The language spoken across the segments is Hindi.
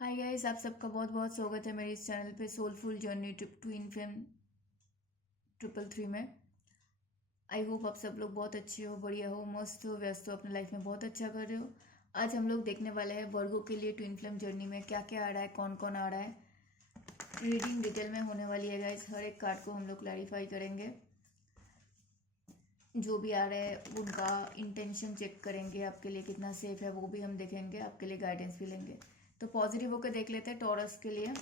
हाय गाइस, आप सबका बहुत बहुत स्वागत है मेरे इस चैनल पे सोलफुल जर्नी ट्विन फिल्म 333 में। आई होप आप सब लोग बहुत अच्छे हो, बढ़िया हो, मस्त हो, व्यस्त हो, अपने लाइफ में बहुत अच्छा कर रहे हो। आज हम लोग देखने वाले हैं वर्गो के लिए ट्विन फिल्म जर्नी में क्या क्या आ रहा है, कौन कौन आ रहा है। रीडिंग डिटेल में होने वाली है गाइस, हर एक कार्ड को हम लोग क्लैरिफाई करेंगे। जो भी आ रहा है उनका इंटेंशन चेक करेंगे, आपके लिए कितना सेफ है वो भी हम देखेंगे, आपके लिए गाइडेंस भी लेंगे। तो पॉजिटिव होकर देख लेते हैं टॉरस के लिए,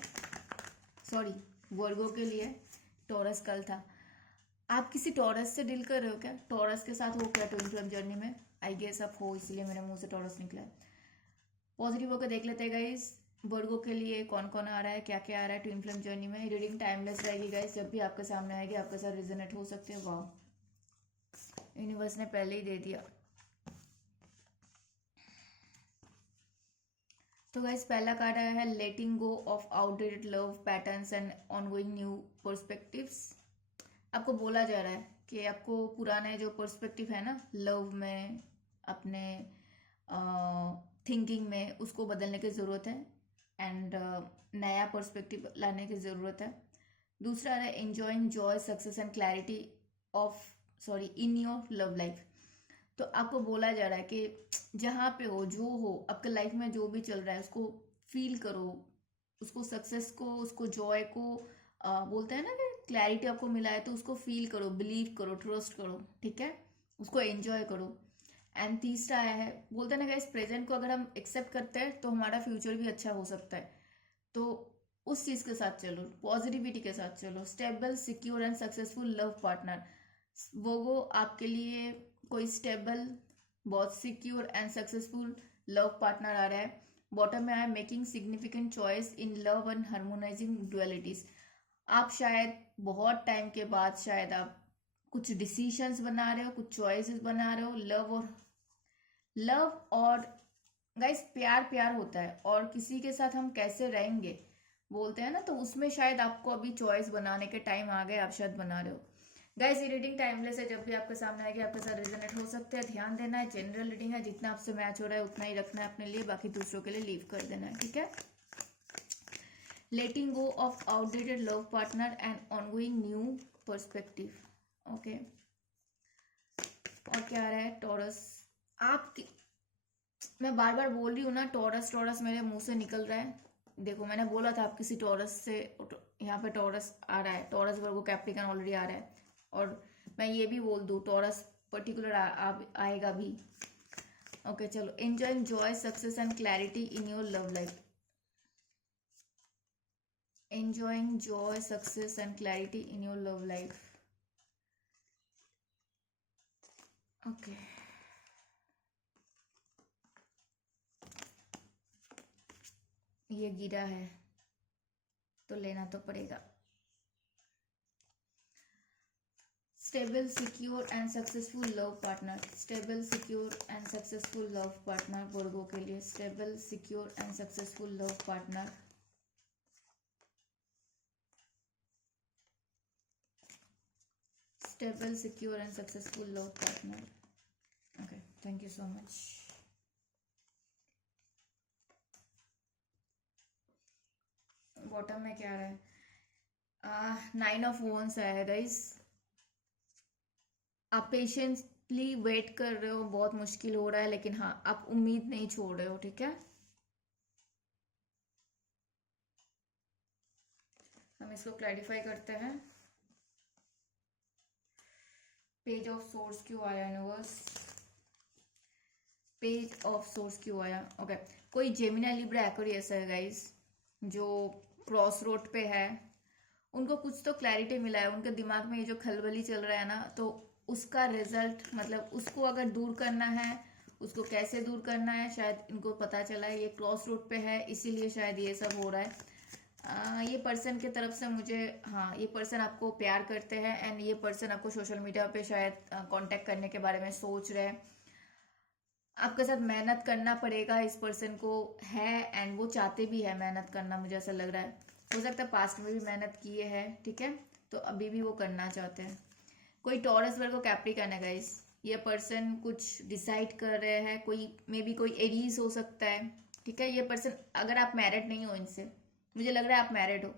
सॉरी वर्गो के लिए। टॉरस कल था, आप किसी टॉरस से डील कर रहे हो क्या? टॉरस के साथ हो क्या ट्विन फ्लेम जर्नी में? आई गेस आप हो, इसलिए मेरे मुंह से टॉरस निकला है। पॉजिटिव होकर देख लेते हैं गाइस, वर्गो के लिए कौन कौन आ रहा है, क्या क्या आ रहा है ट्विन फ्लेम जर्नी में। रीडिंग टाइमलेस रहेगी गाइस, जब भी आपके सामने आएगी आपके साथ रिजोनेट हो सकते हैं। वाह, यूनिवर्स ने पहले ही दे दिया। तो गाइस पहला कार्ड आया है letting go of outdated love patterns and ongoing new perspectives. आपको बोला जा रहा है कि आपको पुराने जो पर्सपेक्टिव है ना लव में, अपने थिंकिंग में, उसको बदलने की ज़रूरत है एंड नया पर्सपेक्टिव लाने की ज़रूरत है। दूसरा है enjoying joy success and clarity of sorry in your love life. तो आपको बोला जा रहा है कि जहाँ पे हो, जो हो, आपके लाइफ में जो भी चल रहा है उसको फील करो, उसको सक्सेस को, उसको जॉय को, बोलते हैं ना कि क्लैरिटी आपको मिला है तो उसको फील करो, बिलीव करो, ट्रस्ट करो, ठीक है, उसको एंजॉय करो। एंड तीसरा आया है, बोलते हैं ना गाइस, प्रेजेंट को अगर हम एक्सेप्ट करते हैं तो हमारा फ्यूचर भी अच्छा हो सकता है। तो उस चीज के साथ चलो, पॉजिटिविटी के साथ चलो। Stable secure and successful love partner, वो आपके लिए कोई स्टेबल, बहुत secure and successful love partner आ रहा है। बॉटम में आया making significant choice in love and harmonising dualities. आप शायद बहुत टाइम के बाद शायद आप कुछ डिसीशंस बना रहे हो, कुछ चॉइसेस बना रहे हो। लव और गाइस प्यार प्यार होता है, और किसी के साथ हम कैसे रहेंगे बोलते हैं ना, तो उसमें शायद आपको अभी चॉइस बनाने के टाइम आ गए, आप शायद बना रहे हो। गाइस ये रीडिंग टाइमलेस है, जब भी आपके सामने आएगी आपके साथ रेजोनेट हो सकते हैं। ध्यान देना है, जनरल रीडिंग है, जितना आपसे मैच हो रहा है उतना ही रखना है अपने लिए, बाकी दूसरों के लिए लीव कर देना है, ठीक है। Letting go of outdated love partner and ongoing new perspective. Okay, और क्या आ रहा है टॉरस आपकी? मैं बार बार बोल रही हूँ ना, टॉरस टॉरस मेरे मुंह से निकल रहा है। देखो मैंने बोला था आप किसी टॉरस से, यहाँ पे टॉरस आ रहा है, टॉरस वर्गो कैप्रिकन ऑलरेडी आ रहा है। और मैं ये भी बोल दूँ टॉरस पर्टिकुलर आएगा भी। ओके चलो, enjoying joy success and clarity in your love life. Enjoying joy success and clarity in your love life. Okay, ये गिरा है तो लेना तो पड़ेगा। Stable secure and successful love partner, stable secure and successful love partner Virgo के लिए। Stable secure and successful love partner, stable secure and successful love partner. Okay, thank you so much. Bottom में क्या रहा है? 9 ऑफ वॉन्स आया है गाइस। आप पेशेंटली वेट कर रहे हो, बहुत मुश्किल हो रहा है, लेकिन हाँ आप उम्मीद नहीं छोड़ रहे हो, ठीक है। हम इसको क्लैरिफाई करते हैं। पेज ऑफ सोर्स क्यों आया यूनिवर्स? पेज ऑफ सोर्स क्यों आया? ओके, कोई जेमिनी लिब्रा एक्वेरियस है गाइस, जो क्रॉस रोड पे है, उनको कुछ तो क्लैरिटी मिला है। उनके दिमाग में ये जो खलबली चल रहा है ना, तो उसका रिजल्ट, मतलब उसको अगर दूर करना है, उसको कैसे दूर करना है, शायद इनको पता चला है। ये क्रॉस रोड पे है, इसीलिए शायद ये सब हो रहा है। ये पर्सन की तरफ से मुझे, हाँ ये पर्सन आपको प्यार करते हैं एंड ये पर्सन आपको सोशल मीडिया पे शायद कांटेक्ट करने के बारे में सोच रहे हैं। आपके साथ मेहनत करना पड़ेगा इस पर्सन को, है एंड वो चाहते भी है मेहनत करना, मुझे ऐसा लग रहा है। हो सकता है पास्ट में भी मेहनत किए हैं, ठीक है, तो अभी भी वो करना चाहते हैं। कोई टॉरस वर्गो कैप्रिकॉर्न है गाइस, ये पर्सन कुछ डिसाइड कर रहे हैं, कोई मे बी कोई एरीज हो सकता है, ठीक है। ये पर्सन, अगर आप मैरिड नहीं हो इनसे, मुझे लग रहा है आप मैरिड हो,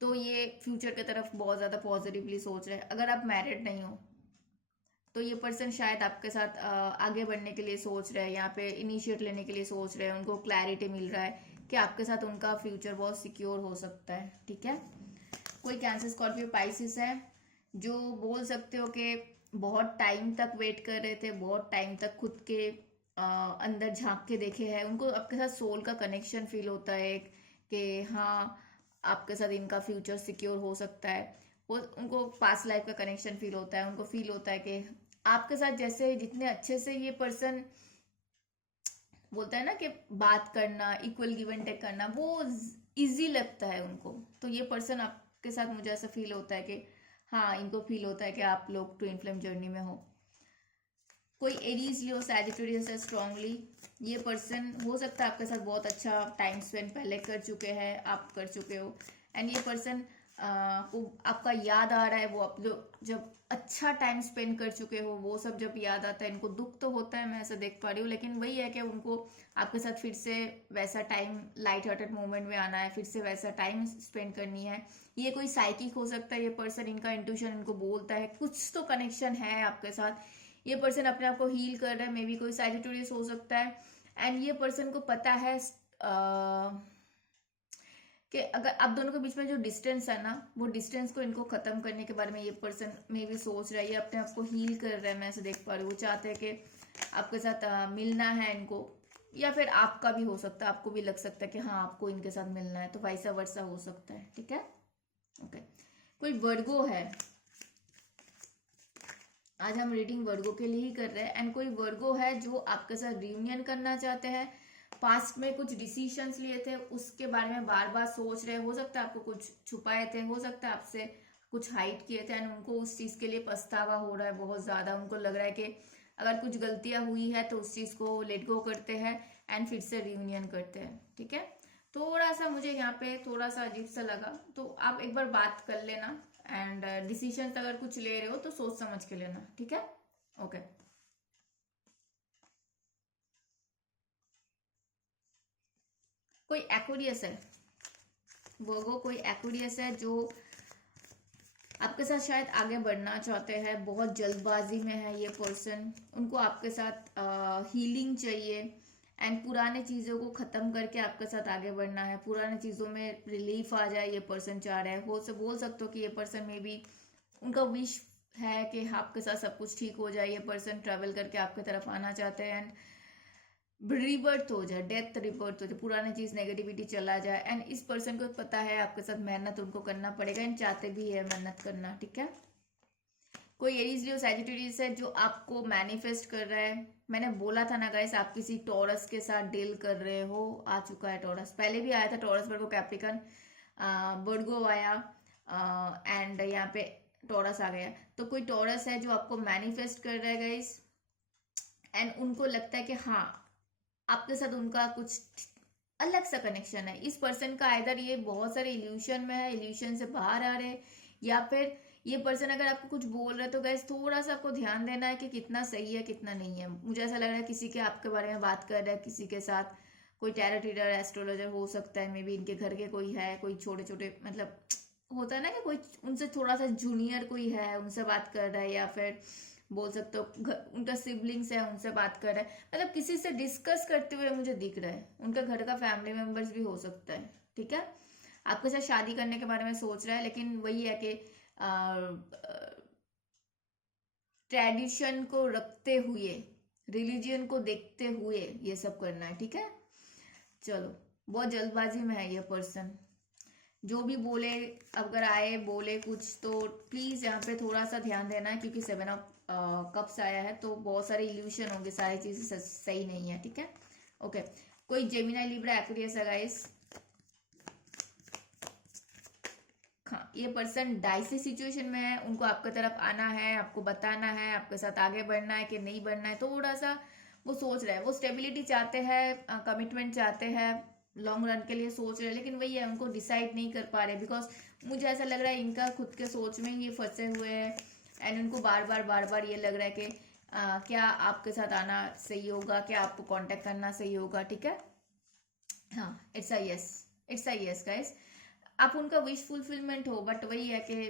तो ये फ्यूचर की तरफ बहुत ज़्यादा पॉजिटिवली सोच रहे हैं। अगर आप मैरिड नहीं हो तो ये पर्सन शायद आपके साथ आगे बढ़ने के लिए सोच रहे हैं, यहाँ पे इनिशिएट लेने के लिए सोच रहे हैं। उनको क्लैरिटी मिल रहा है कि आपके साथ उनका फ्यूचर बहुत सिक्योर हो सकता है, ठीक है। कोई कैंसर, स्कॉर्पियो, पाइसिस है जो बोल सकते हो कि बहुत टाइम तक वेट कर रहे थे, बहुत टाइम तक खुद के अंदर झांक के देखे हैं। उनको आपके साथ सोल का कनेक्शन फील होता है कि हाँ, आपके साथ इनका फ्यूचर सिक्योर हो सकता है। वो, उनको पास्ट लाइफ का कनेक्शन फील होता है। उनको फील होता है कि आपके साथ जैसे जितने अच्छे से ये पर्सन बोलता है ना कि बात करना, इक्वल गिव एंड टेक करना, वो इजी लगता है उनको। तो ये पर्सन आपके साथ, मुझे ऐसा फील होता है कि हाँ, इनको फील होता है कि आप लोग ट्विन फ्लेम जर्नी में हो। कोई एरीज लियो, सैजिटेरियस है स्ट्रांगली। ये पर्सन हो सकता है आपके साथ बहुत अच्छा टाइम स्पेंड पहले कर चुके हैं, आप कर चुके हो। एंड ये पर्सन को आपका याद आ रहा है, वो आप जो जब अच्छा टाइम स्पेंड कर चुके हो वो सब जब याद आता है। इनको दुख तो होता है, मैं ऐसा देख पा रही हूँ, लेकिन वही है कि उनको आपके साथ फिर से वैसा टाइम, लाइट हार्टेड मोमेंट में आना है, फिर से वैसा टाइम स्पेंड करनी है। ये कोई साइकिक हो सकता है ये पर्सन, इनका इंट्यूशन इनको बोलता है कुछ तो कनेक्शन है आपके साथ। ये पर्सन अपने आप को हील कर रहा है, मे बी कोई साइजिटेरियस हो सकता है। एंड ये पर्सन को पता है कि अगर आप दोनों के बीच में जो डिस्टेंस है ना, वो डिस्टेंस को इनको खत्म करने के बारे में ये पर्सन मे भी सोच रहा है। ये अपने आप को हील कर रहा है, मैं ऐसे देख पा रही हूँ। वो चाहते हैं कि आपके साथ मिलना है इनको, या फिर आपका भी हो सकता है, आपको भी लग सकता है कि हाँ, आपको इनके साथ मिलना है, तो वैसा वर्षा हो सकता है, ठीक है। ओके, कोई वर्गो है, आज हम रीडिंग वर्गो के लिए ही कर रहे हैं। एंड कोई वर्गो है जो आपके साथ रियूनियन करना चाहते हैं। पास्ट में कुछ डिसीशंस लिए थे, उसके बारे में बार बार सोच रहे। हो सकता है आपको कुछ छुपाए थे, हो सकता है आपसे कुछ हाइड किए थे, एंड उनको उस चीज के लिए पछतावा हो रहा है बहुत ज्यादा। उनको लग रहा है कि अगर कुछ गलतियां हुई है तो उस चीज को लेट गो करते हैं एंड फिर से रियूनियन करते हैं, ठीक है। थोड़ा सा मुझे यहाँ पे थोड़ा सा अजीब सा लगा, तो आप एक बार बात कर लेना। एंड डिसीजन अगर कुछ ले रहे हो तो सोच समझ के लेना, ठीक है। ओके, कोई एक्वेरियस है वर्गो, कोई एक्वेरियस है जो आपके साथ शायद आगे बढ़ना चाहते हैं। बहुत जल्दबाजी में है ये पर्सन, उनको आपके साथ हीलिंग चाहिए एंड पुराने चीज़ों को ख़त्म करके आपके साथ आगे बढ़ना है। पुराने चीज़ों में रिलीफ आ जाए, ये पर्सन चाह रहा है। बोल सकते हो कि ये पर्सन में भी उनका विश है कि आपके साथ सब कुछ ठीक हो जाए। ये पर्सन ट्रैवल करके आपकी तरफ आना चाहते हैं एंड रिबर्थ हो जाए, डेथ रिबर्थ हो जाए, पुरानी चीज नेगेटिविटी चला जाए। एंड इस पर्सन को पता है आपके साथ मेहनत उनको करना पड़ेगा, एंड चाहते भी है मेहनत करना, ठीक है। कोई एरीज लियो, सैजिटेरियस है जो आपको मैनिफेस्ट कर रहा है। मैंने बोला था ना गाइस, आप किसी टॉरस के साथ डील कर रहे हो। आ चुका है टॉरस, पहले भी आया था टॉरस, वर्गो, कैप्रिकन, वर्गो आया, एंड यहाँ पे टॉरस आ गया। तो कोई टॉरस है जो आपको मैनिफेस्ट कर रहा है गाइस, एंड उनको लगता है कि हाँ, आपके साथ उनका कुछ अलग सा कनेक्शन है। इस पर्सन का आइदर ये बहुत सारे इल्यूशन में है, इल्यूशन से बाहर आ रहे हैं, या फिर ये पर्सन अगर आपको कुछ बोल रहा है तो गैस थोड़ा सा आपको ध्यान देना है कि कितना सही है कितना नहीं है। मुझे ऐसा लग रहा है किसी के आपके बारे में बात कर रहा है, किसी के साथ कोई टैरो रीडर, एस्ट्रोलॉजर हो सकता है, मे बी इनके घर के कोई है, कोई छोटे छोटे, मतलब होता है ना कि कोई उनसे थोड़ा सा जूनियर कोई है, उनसे बात कर रहा है, या फिर बोल सकते हो उनका सिबलिंग्स है, उनसे बात कर रहा है। मतलब किसी से डिस्कस करते हुए मुझे दिख रहा है। उनका घर का फैमिली मेंबर्स भी हो सकता है, ठीक है। आपके साथ शादी करने के बारे में सोच रहा है, लेकिन वही है कि ट्रेडिशन को रखते हुए, रिलीजियन को देखते हुए ये सब करना है, ठीक है। चलो, बहुत जल्दबाजी में है ये पर्सन। जो भी बोले, अगर आए बोले कुछ, तो प्लीज यहाँ पे थोड़ा सा ध्यान देना है, क्योंकि 7 ऑफ कप्स आया है तो बहुत सारे इल्यूशन होंगे, सारी चीजें सही नहीं है, ठीक है। ओके, कोई जेमिनी, लिब्रा, एक्वेरियस है गाइस। हाँ, ये पर्सन डाइसी सिचुएशन में है, उनको आपकी तरफ आना है, आपको बताना है, आपके साथ आगे बढ़ना है कि नहीं बढ़ना है। थोड़ा सा वो सोच रहे हैं, वो स्टेबिलिटी चाहते हैं, कमिटमेंट चाहते हैं, लॉन्ग रन के लिए सोच रहे हैं, लेकिन वही है, उनको डिसाइड नहीं कर पा रहे। बिकॉज मुझे ऐसा लग रहा है इनका खुद के सोच में ही ये फंसे हुए हैं, एंड उनको बार बार ये लग रहा है कि क्या आपके साथ आना सही होगा, क्या आपको कांटेक्ट करना सही होगा, ठीक है। हाँ, it's a yes, it's a yes guys. आप उनका विश फुलफिलमेंट हो, बट वही है कि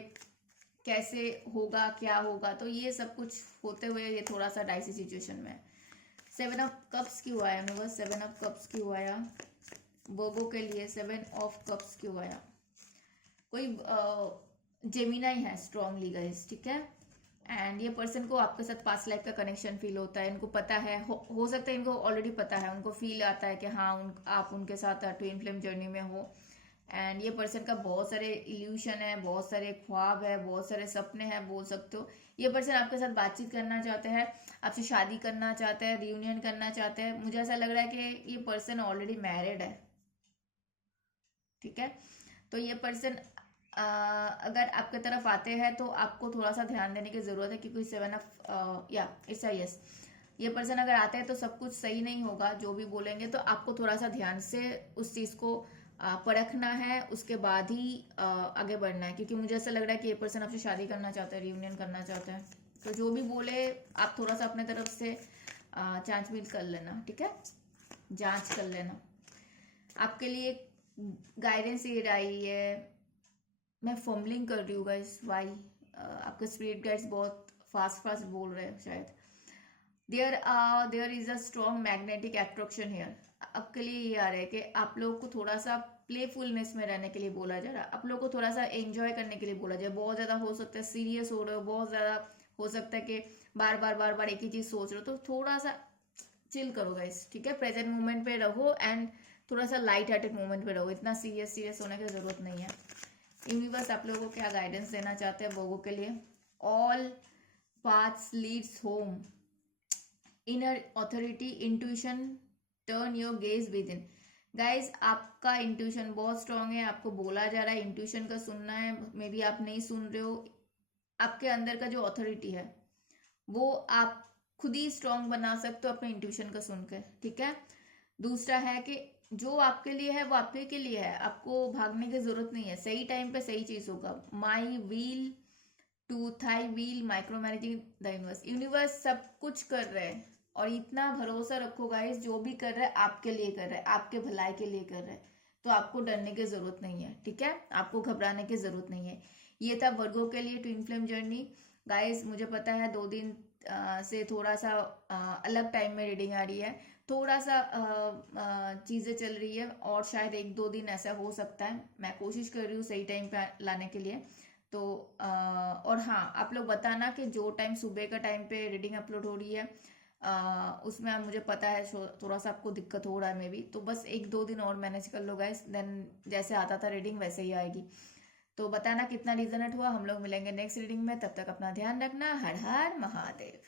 कैसे होगा, क्या होगा, तो ये सब कुछ होते हुए ये थोड़ा सा डाइसी सिचुएशन में है। 7 ऑफ कप्स क्यों आया मेरे पास? 7 ऑफ कप्स क्यों आया वर्गो के लिए? 7 ऑफ कप्स क्यों आया? कोई जेमिनाई है स्ट्रांगली गाइस, ठीक है। एंड ये पर्सन को आपके साथ पास्ट लाइफ का कनेक्शन फील होता है, इनको पता है, हो सकता है इनको ऑलरेडी पता है, उनको फील आता है कि हाँ आप उनके साथ ट्विन फ्लेम जर्नी में हो। एंड ये पर्सन का बहुत सारे इल्यूशन है, बहुत सारे ख्वाब है, बहुत सारे सपने हैं, बोल सकते हो। ये पर्सन आपके साथ बातचीत करना चाहते हैं, आपसे शादी करना चाहते हैं, रियूनियन करना चाहते हैं। मुझे ऐसा लग रहा है कि ये पर्सन ऑलरेडी मैरिड है, ठीक है। तो ये पर्सन अगर आपके तरफ आते हैं तो आपको थोड़ा सा ध्यान देने की जरूरत है, क्योंकि 7 ऑफ या इट्स अ यस। ये पर्सन अगर आते हैं तो सब कुछ सही नहीं होगा, जो भी बोलेंगे, तो आपको थोड़ा सा ध्यान से उस चीज को परखना है, उसके बाद ही आगे बढ़ना है। क्योंकि मुझे ऐसा लग रहा है कि ये पर्सन आपसे शादी करना चाहता है, रियूनियन करना चाहता है। तो जो भी बोले आप थोड़ा सा अपने तरफ से जांच-बीच कर लेना, ठीक है, जांच कर लेना। आपके लिए गाइडेंस ये रही है, मैं फॉर्मलिंग कर रही हूँ गाइस, वाई आपके स्पिरिट गाइड्स बहुत फास्ट फास्ट बोल रहे हैं शायद। There is a strong magnetic attraction here. आपके लिए ये आ रहा है कि आप लोगों को थोड़ा सा प्लेफुलनेस में रहने के लिए बोला जा रहा है, आप लोगों को थोड़ा सा एंजॉय करने के लिए बोला जाए। बहुत ज्यादा हो सकता है सीरियस हो रहे हो, बहुत ज्यादा हो सकता है कि बार बार एक ही चीज सोच रहे हो, तो थोड़ा सा चिल करो गाइस, ठीक है। प्रेजेंट मोमेंट पे रहो एंड थोड़ा सा लाइट हार्टेड मोमेंट पे रहो, इतना सीरियस होने की जरूरत नहीं है। यूनिवर्स आप लोगों को क्या गाइडेंस देना चाहते हैं वर्गो के लिए? All paths leads home, inner authority, intuition, turn your gaze within. Guys आपका इंट्यूशन बहुत स्ट्रांग है, आपको बोला जा रहा है इंट्यूशन का सुनना है। मे बी आप नहीं सुन रहे हो, आपके अंदर का जो ऑथोरिटी है वो आप खुद ही स्ट्रांग बना सकते हो अपने इंट्यूशन का सुन के, ठीक है। दूसरा है कि जो आपके लिए है वो आपके के लिए है, आपको भागने की जरूरत नहीं है, सही टाइम पे सही चीज होगा। My will to thy will, micro managing the universe. Universe सब कुछ कर रहे हैं, और इतना भरोसा रखो गाइस, जो भी कर रहे हैं आपके लिए कर रहे हैं, आपके भलाई के लिए कर रहे हैं। तो आपको डरने की जरूरत नहीं है, ठीक है, आपको घबराने की जरूरत नहीं है। ये था वर्गो के लिए ट्विन फ्लेम जर्नी। गाइस मुझे पता है 2 दिन से थोड़ा सा अलग टाइम में रीडिंग आ रही है, थोड़ा सा चीजें चल रही है, और शायद 1-2 दिन ऐसा हो सकता है। मैं कोशिश कर रही हूँ सही टाइम पे लाने के लिए। तो और हाँ, आप लोग बताना कि जो टाइम सुबह का टाइम पे रीडिंग अपलोड हो रही है उसमें आप, मुझे पता है थोड़ा सा आपको दिक्कत हो रहा है मे बी, तो बस 1-2 दिन और मैनेज कर लो गाइस, देन जैसे आता था रीडिंग वैसे ही आएगी। तो बताना कितना रिजनेट हुआ। हम लोग मिलेंगे नेक्स्ट रीडिंग में, तब तक अपना ध्यान रखना। हर हर महादेव।